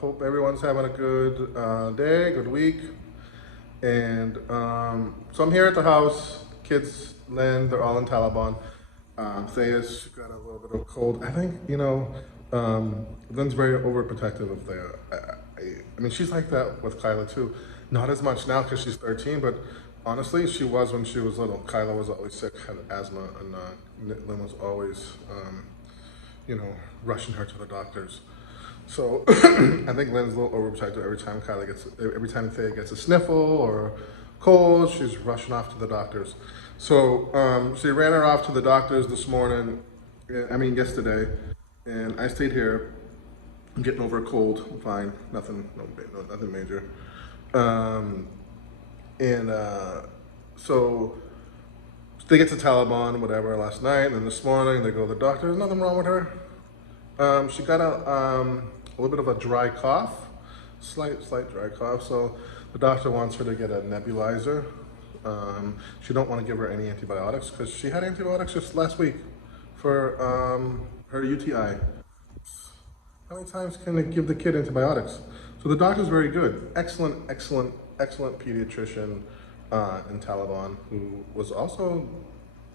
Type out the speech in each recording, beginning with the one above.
Hope everyone's having a good day, good week. And so I'm here at the house. Kids, Lynn, they're all in Taliban. Thea's got a little bit of a cold. I think, Lynn's very overprotective of Thea. I mean, she's like that with Kyla too. Not as much now because she's 13, but honestly, she was when she was little. Kyla was always sick, had asthma, and Lynn was always, rushing her to the doctors. So I think Lynn's a little overprotective every time Thea gets a sniffle or cold, she's rushing off to the doctors. So she ran her off to the doctors this morning, yesterday, and I stayed here. I'm getting over a cold, I'm fine, nothing major. So they get to Taliban, whatever, last night, and then this morning they go to the doctor, there's nothing wrong with her. She got a little bit of a dry cough, slight dry cough. So the doctor wants her to get a nebulizer. She don't want to give her any antibiotics because she had antibiotics just last week for her UTI. How many times can they give the kid antibiotics? So the doctor's very good. Excellent pediatrician in Taliban, who was also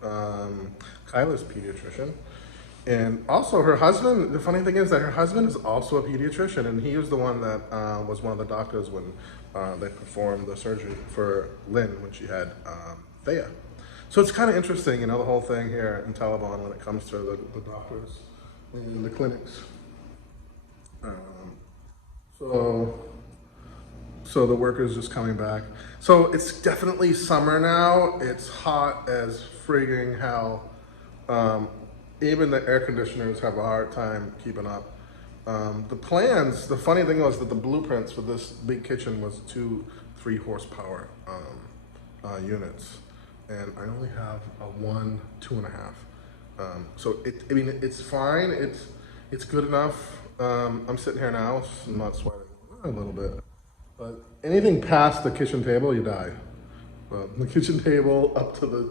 Kyla's pediatrician. And also her husband, the funny thing is that her husband is also a pediatrician, and he was the one that was one of the doctors when they performed the surgery for Lynn when she had Thea. So it's kind of interesting, the whole thing here in Taliban when it comes to the doctors and the clinics. So the workers just coming back. So it's definitely summer now. It's hot as frigging hell. Even the air conditioners have a hard time keeping up. The funny thing was that the blueprints for this big kitchen was 2-3 horsepower units. And I only have a 1, 2.5. So it's fine, it's good enough. I'm sitting here now, I'm not sweating a little bit. But anything past the kitchen table, you die. The kitchen table up to the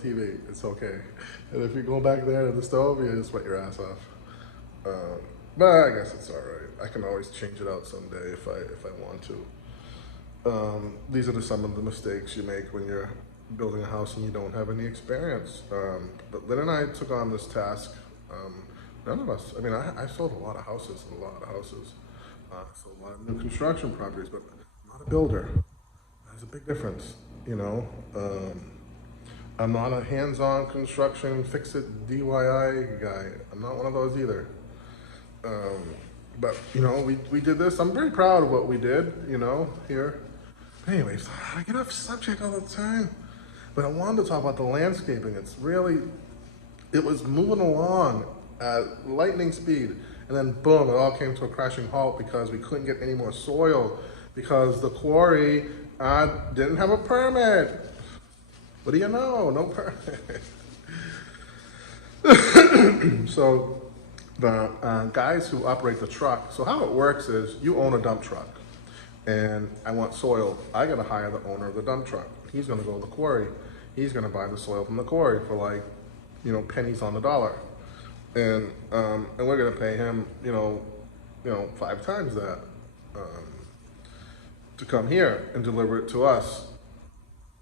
TV, it's okay. And if you go back there to the stove, you just sweat your ass off. But I guess it's all right. I can always change it out someday if I want to. These are some of the mistakes you make when you're building a house and you don't have any experience. But Lynn and I took on this task. None of us. I sold a lot of houses, sold a lot of new construction properties, but I'm not a builder. There's a big difference, I'm not a hands-on construction, fix-it, DIY guy. I'm not one of those either. But, we did this. I'm very proud of what we did, here. Anyways, I get off subject all the time. But I wanted to talk about the landscaping. It was moving along at lightning speed. And then boom, it all came to a crashing halt because we couldn't get any more soil because the quarry didn't have a permit. What do you know? No permit. So the guys who operate the truck, so how it works is you own a dump truck and I want soil. I gotta hire the owner of the dump truck. He's gonna go to the quarry. He's gonna buy the soil from the quarry for pennies on the dollar. And we're gonna pay him, 5 times that to come here and deliver it to us.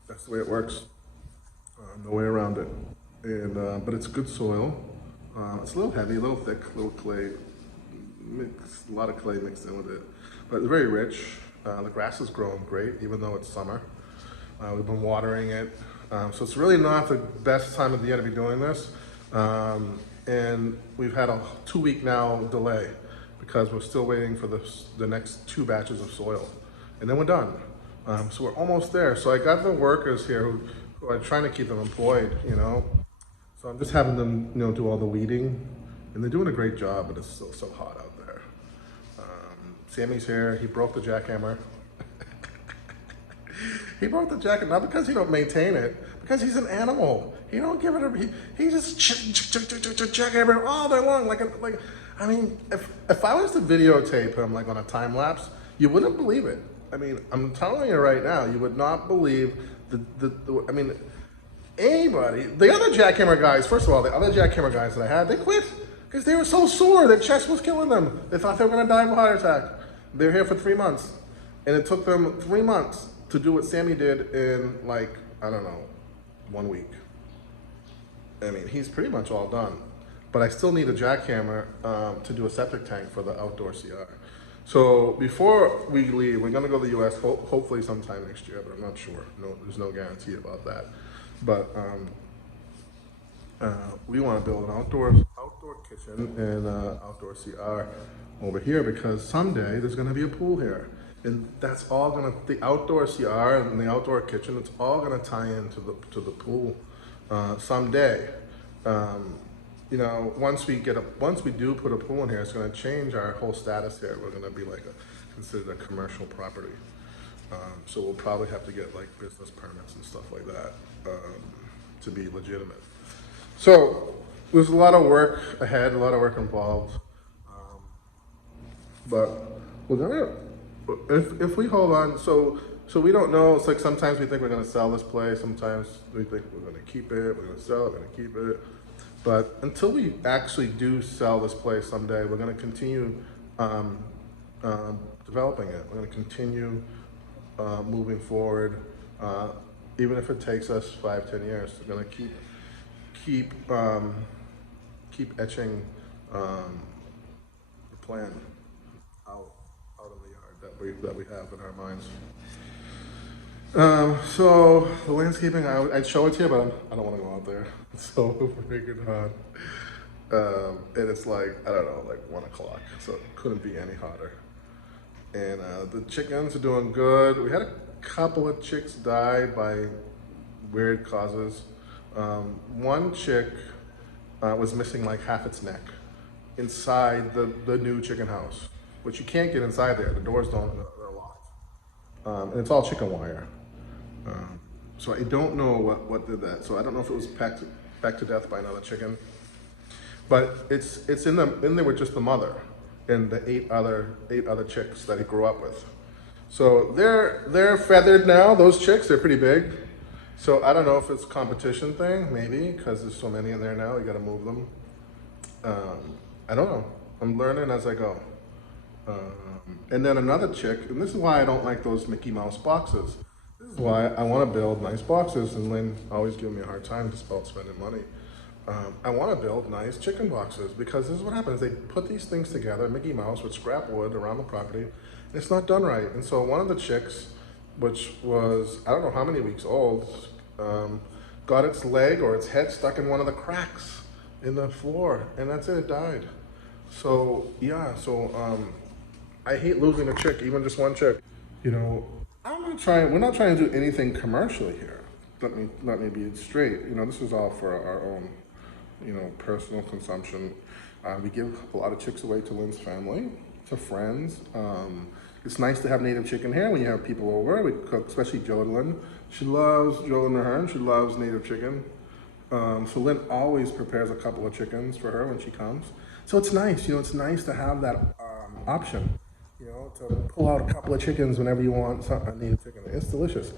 That's the way it works. No way around it. And but it's good soil. It's a little heavy, a little thick, a little clay, a lot of clay mixed in with it. But it's very rich. The grass is growing great, even though it's summer. We've been watering it, so it's really not the best time of the year to be doing this. And we've had a 2-week now delay because we're still waiting for the next 2 batches of soil. And then we're done. So we're almost there. So I got the workers here who are trying to keep them employed, So I'm just having them, do all the weeding. And they're doing a great job, but it's still so hot out there. Sammy's here. He broke the jackhammer. He broke the jacket, not because he don't maintain it, because he's an animal. He don't give it a, he just jackhammer all day long. If I was to videotape him on a time lapse, you wouldn't believe it. I'm telling you right now, you would not believe anybody, the other jackhammer guys, first of all, the other jackhammer guys that I had, they quit. because they were so sore. Their chest was killing them. They thought they were gonna die of a heart attack. They're here for 3 months, and it took them 3 months to do what Sammy did in like, I don't know, 1 week. I mean, he's pretty much all done, but I still need a jackhammer to do a septic tank for the outdoor CR. So before we leave, we're gonna go to the US, hopefully sometime next year, but I'm not sure. No, there's no guarantee about that. But we want to build an outdoor kitchen and outdoor CR over here because someday there's going to be a pool here, and that's all going to the outdoor CR and the outdoor kitchen. It's all going to tie into the pool someday. You know, once we do put a pool in here, it's going to change our whole status here. We're going to be like considered a commercial property. So we'll probably have to get like business permits and stuff like that to be legitimate. So there's a lot of work ahead, a lot of work involved. But we're gonna, if we hold on, so we don't know. It's like sometimes we think we're gonna sell this place. Sometimes we think we're gonna keep it. We're gonna sell it. We're gonna keep it. But until we actually do sell this place someday, we're gonna continue developing it. We're gonna continue moving forward, even if it takes us 5-10 years. We're gonna keep etching the plan out in the yard that we have in our minds. So the landscaping, I'd show it to you, but I don't want to go out there. It's so freaking hot. And it's like, I don't know, like 1 o'clock, so it couldn't be any hotter. And the chickens are doing good. We had a couple of chicks die by weird causes. One chick was missing like half its neck inside the new chicken house, which you can't get inside there. The doors they're locked. And it's all chicken wire. So I don't know what did that. So I don't know if it was pecked to death by another chicken. But it's in there with just the mother and the eight other chicks that he grew up with. So they're feathered now. Those chicks, they're pretty big. So I don't know if it's a competition thing, maybe, because there's so many in there now, you gotta move them. I don't know. I'm learning as I go. And then another chick, and this is why I don't like those Mickey Mouse boxes. This is why I want to build nice boxes, and Lynn always gives me a hard time just about spending money. I want to build nice chicken boxes because this is what happens. They put these things together, Mickey Mouse, with scrap wood around the property, and it's not done right. And so one of the chicks, which was, I don't know how many weeks old, got its leg or its head stuck in one of the cracks in the floor, and that's it, it died. So, yeah, I hate losing a chick, even just one chick. You know, we're not trying to do anything commercially here. Let me be straight. You know, this is all for our own, you know, personal consumption. We give a lot of chicks away to Lynn's family, to friends. It's nice to have native chicken here when you have people over. We cook, especially Jolyn. She loves Jolyn Ahern. She loves native chicken. So Lynn always prepares a couple of chickens for her when she comes. So it's nice, you know, it's nice to have that option, you know, to pull out a couple of chickens whenever you want a native chicken. It's delicious.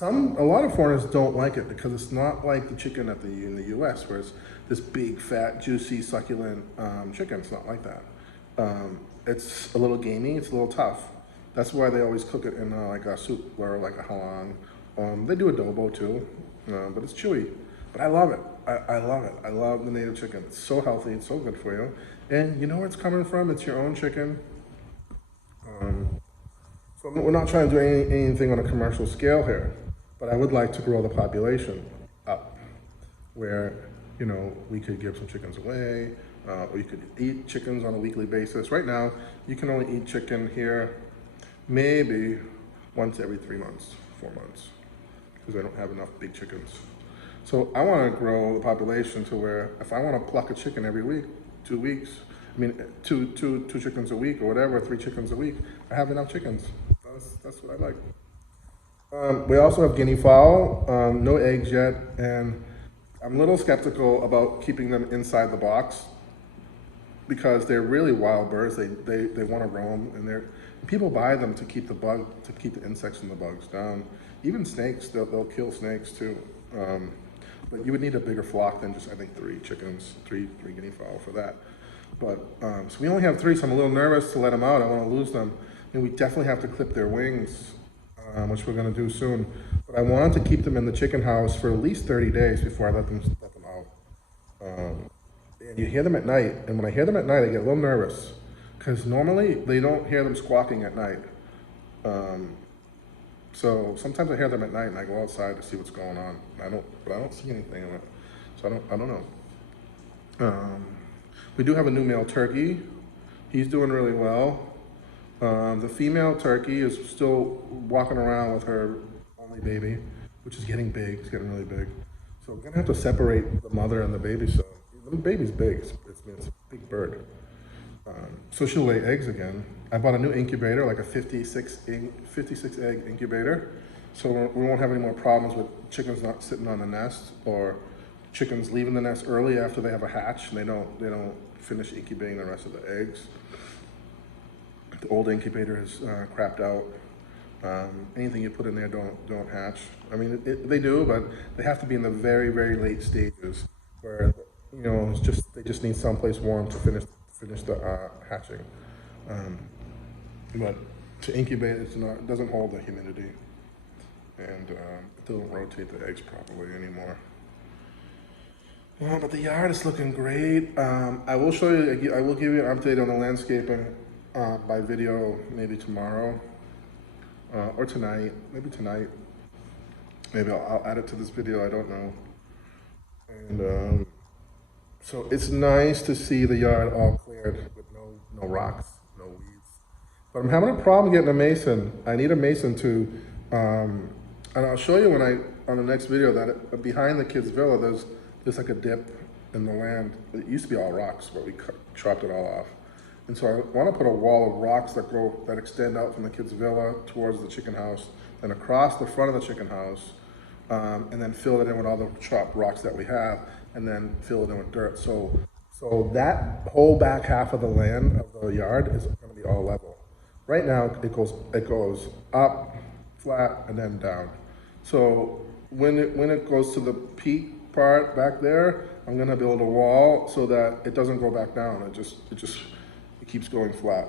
A lot of foreigners don't like it because it's not like the chicken in the U.S. where it's this big, fat, juicy, succulent chicken. It's not like that. It's a little gamey. It's a little tough. That's why they always cook it in like a soup or like a halang. They do adobo too, but it's chewy. But I love it. I love it. I love the native chicken. It's so healthy. It's so good for you. And you know where it's coming from? It's your own chicken. So we're not trying to do anything on a commercial scale here, but I would like to grow the population up where, you know, we could give some chickens away, or you could eat chickens on a weekly basis. Right now, you can only eat chicken here maybe once every 3 months, 4 months, because I don't have enough big chickens. So I want to grow the population to where if I want to pluck a chicken every week, 2 weeks, I mean, two chickens a week or whatever, 3 chickens a week, I have enough chickens. That's what I like. We also have guinea fowl, no eggs yet, and I'm a little skeptical about keeping them inside the box because they're really wild birds. They want to roam, and people buy them to keep the insects and the bugs down. Even snakes, they'll kill snakes too. But you would need a bigger flock than just, I think, 3 chickens, three guinea fowl for that. But so we only have 3, so I'm a little nervous to let them out. I want to lose them, and we definitely have to clip their wings, which we're going to do soon. But I wanted to keep them in the chicken house for at least 30 days before I let them out. And you hear them at night, and when I hear them at night, I get a little nervous because normally they don't hear them squawking at night. So sometimes I hear them at night, and I go outside to see what's going on. But I don't see anything in it, so I don't know. We do have a new male turkey. He's doing really well. The female turkey is still walking around with her only baby, which is getting big. It's getting really big. So we're gonna have to separate the mother and the baby. So the baby's big. It's a big bird. So she'll lay eggs again. I bought a new incubator, like a 56 egg incubator. So we won't have any more problems with chickens not sitting on the nest or chickens leaving the nest early after they have a hatch and they don't finish incubating the rest of the eggs. The old incubator is crapped out. Anything you put in there don't hatch. I mean, they do, but they have to be in the very, very late stages where they just need someplace warm to finish the hatching. But to incubate, it doesn't hold the humidity, and it doesn't rotate the eggs properly anymore. But the yard is looking great. I will show you. I will give you an update on the landscaping by video, maybe tomorrow or tonight. Maybe tonight. Maybe I'll add it to this video. I don't know. And so it's nice to see the yard all cleared with no rocks, no weeds. But I'm having a problem getting a mason. I need a mason to, and I'll show you on the next video that behind the kids' villa, there's like a dip in the land. It used to be all rocks, but we chopped it all off. And so I want to put a wall of rocks that extend out from the kids' villa towards the chicken house, then across the front of the chicken house, and then fill it in with all the chopped rocks that we have, and then fill it in with dirt. So that whole back half of the land of the yard is going to be all level. Right now it goes up, flat, and then down. So when it goes to the peak part back there, I'm going to build a wall so that it doesn't go back down. It keeps going flat.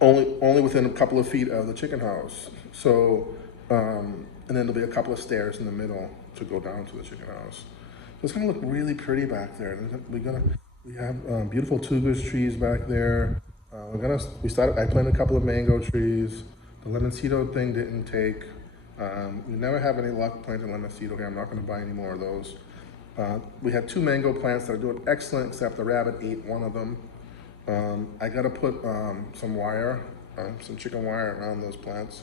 Only within a couple of feet of the chicken house. So and then there'll be a couple of stairs in the middle to go down to the chicken house. So it's gonna look really pretty back there. We have beautiful tugus trees back there. I planted a couple of mango trees. The lemoncito thing didn't take. We never have any luck planting lemoncito here. I'm not gonna buy any more of those. We had 2 mango plants that are doing excellent, except the rabbit ate one of them. I gotta put some chicken wire around those plants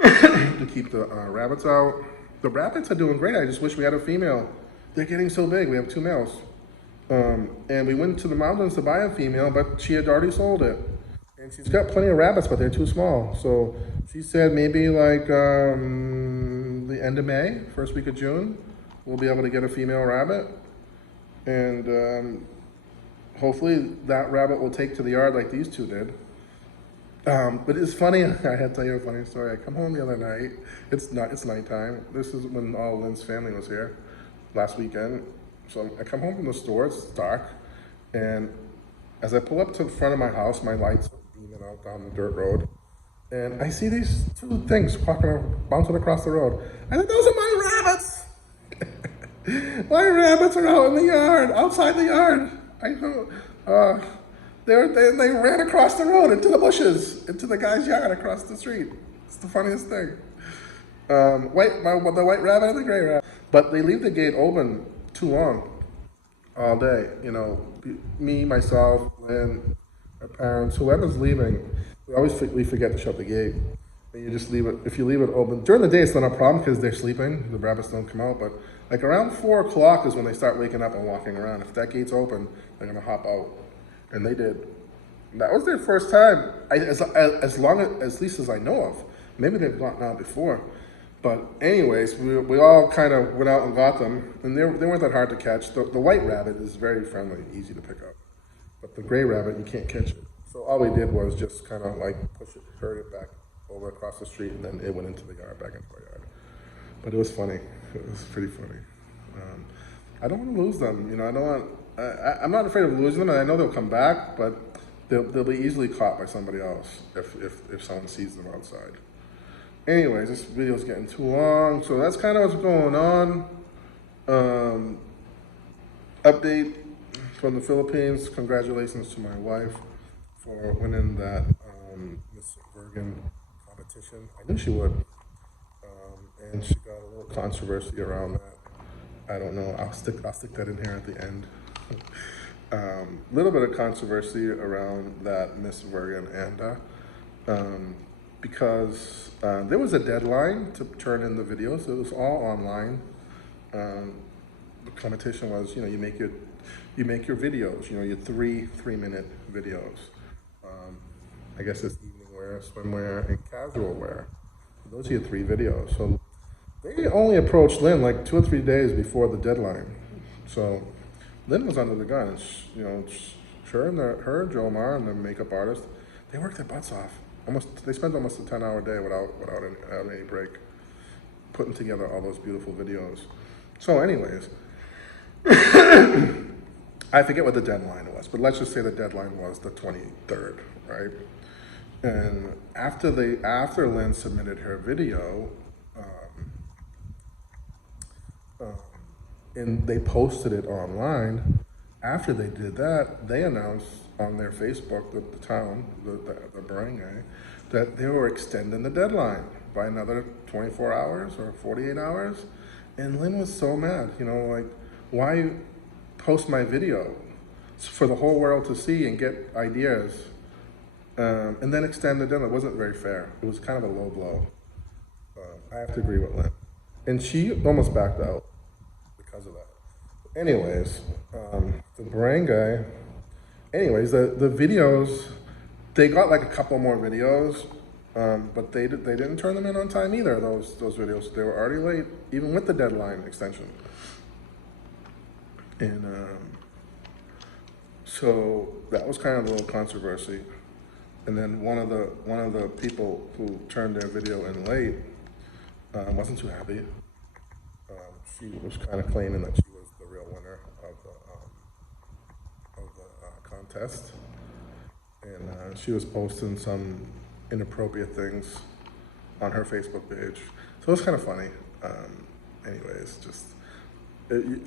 to keep the rabbits out. The rabbits are doing great. I just wish we had a female. They're getting so big. We have 2 males. And we went to the mountains to buy a female, but she had already sold it. And she's got plenty of rabbits, but they're too small. So she said maybe like the end of May, first week of June, we'll be able to get a female rabbit. And hopefully that rabbit will take to the yard like these 2 did. But it's funny, I had to tell you a funny story. I come home the other night, it's nighttime. This is when all Lynn's family was here last weekend. So I come home from the store, it's dark, and as I pull up to the front of my house, my lights are beaming out down the dirt road, and I see these 2 things bouncing across the road. I said, those are my rabbits! My rabbits are out in the yard, outside the yard. They ran across the road into the bushes, into the guy's yard across the street. It's the funniest thing. The white rabbit and the gray rabbit. But they leave the gate open too long, all day. Me, myself, Lynn, our parents, whoever's leaving, we forget to shut the gate. And you just leave it. If you leave it open during the day, it's not a problem because they're sleeping. The rabbits don't come out. But like around 4 o'clock is when they start waking up and walking around. If that gate's open, they're gonna hop out. And they did. That was their first time, at least as I know of. Maybe they've gone out before. But anyways, we all kind of went out and got them, and they weren't that hard to catch. The white rabbit is very friendly, easy to pick up. But the gray rabbit, you can't catch it. So all we did was just kind of like herd it back over across the street, and then it went into the yard, back into our yard. But it was funny. It was pretty funny. I don't want to lose them. I don't want I'm not afraid of losing them, and I know they'll come back, but they'll be easily caught by somebody else if someone sees them outside. Anyways, this video's getting too long, so that's kind of what's going on. Update from the Philippines. Congratulations to my wife for winning that Miss Bergen competition. I knew she would. And she got a little controversy around that. I don't know. I'll stick that in here at the end. Little bit of controversy around that Miss Bergen and because there was a deadline to turn in the videos. It was all online. The competition was, you make your videos. Your 3-minute videos. I guess it's evening wear, swimwear, and casual wear. Those are your 3 videos. So they only approached Lynn like 2 or 3 days before the deadline. So Lynn was under the gun. And her and Jomar and the makeup artist, they worked their butts off. They spent almost a 10-hour day without any break, putting together all those beautiful videos. So anyways, I forget what the deadline was, but let's just say the deadline was the 23rd, right? And after Lynn submitted her video, and they posted it online, after they did that, they announced on their Facebook, the town, the barangay, that they were extending the deadline by another 24 hours or 48 hours. And Lynn was so mad, like, why post my video for the whole world to see and get ideas, and then extend the deadline? It wasn't very fair. It was kind of a low blow. I have to agree with Lynn. And she almost backed out because of that. Anyways, the barangay, the videos, they got like a couple more videos, but they didn't turn them in on time either, those videos. They were already late, even with the deadline extension. And so that was kind of a little controversy. And then one of the people who turned their video in late wasn't too happy. She was kind of claiming that she was the real winner of the contest, and she was posting some inappropriate things on her Facebook page. So it was kind of funny. Anyways,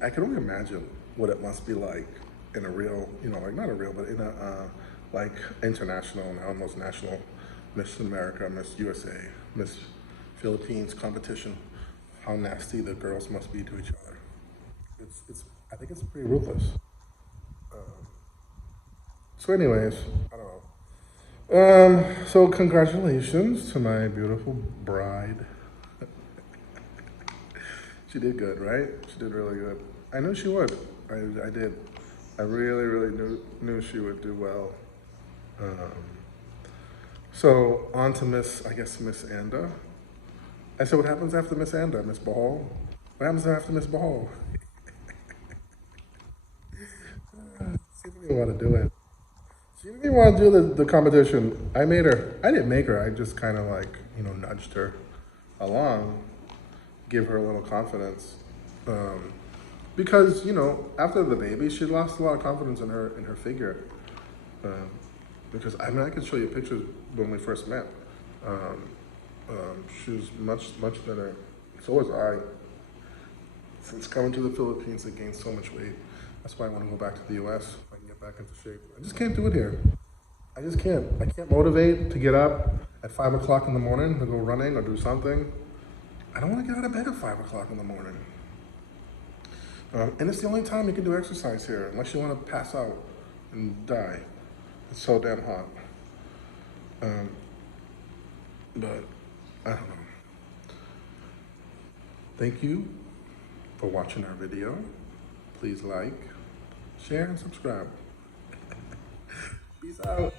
I can only imagine what it must be like in a real, like not a real, but in a like international and almost national Miss America, Miss USA, Miss Philippines competition. How nasty the girls must be to each other. I think it's pretty ruthless. So anyways, I don't know. So congratulations to my beautiful bride. She did good, right? She did really good. I knew she would. I did. I really, really knew she would do well. So on to Miss Anda. I said, what happens after Miss Anda, Miss Bahal? What happens after Miss Bahal? She didn't even want to do it. She didn't even want to do the competition. I didn't make her. I just kind of like, nudged her along, give her a little confidence. Because, after the baby, she lost a lot of confidence in her figure. Because, I can show you pictures when we first met. She was much thinner. So was I. Since coming to the Philippines, I gained so much weight. That's why I want to go back to the US. I can get back into shape. I just can't do it here. I just can't. I can't motivate to get up at 5 o'clock in the morning to go running or do something. I don't want to get out of bed at 5 o'clock in the morning. And it's the only time you can do exercise here, unless you want to pass out and die. It's so damn hot. But I don't know. Thank you for watching our video. Please like, share, and subscribe. Peace out.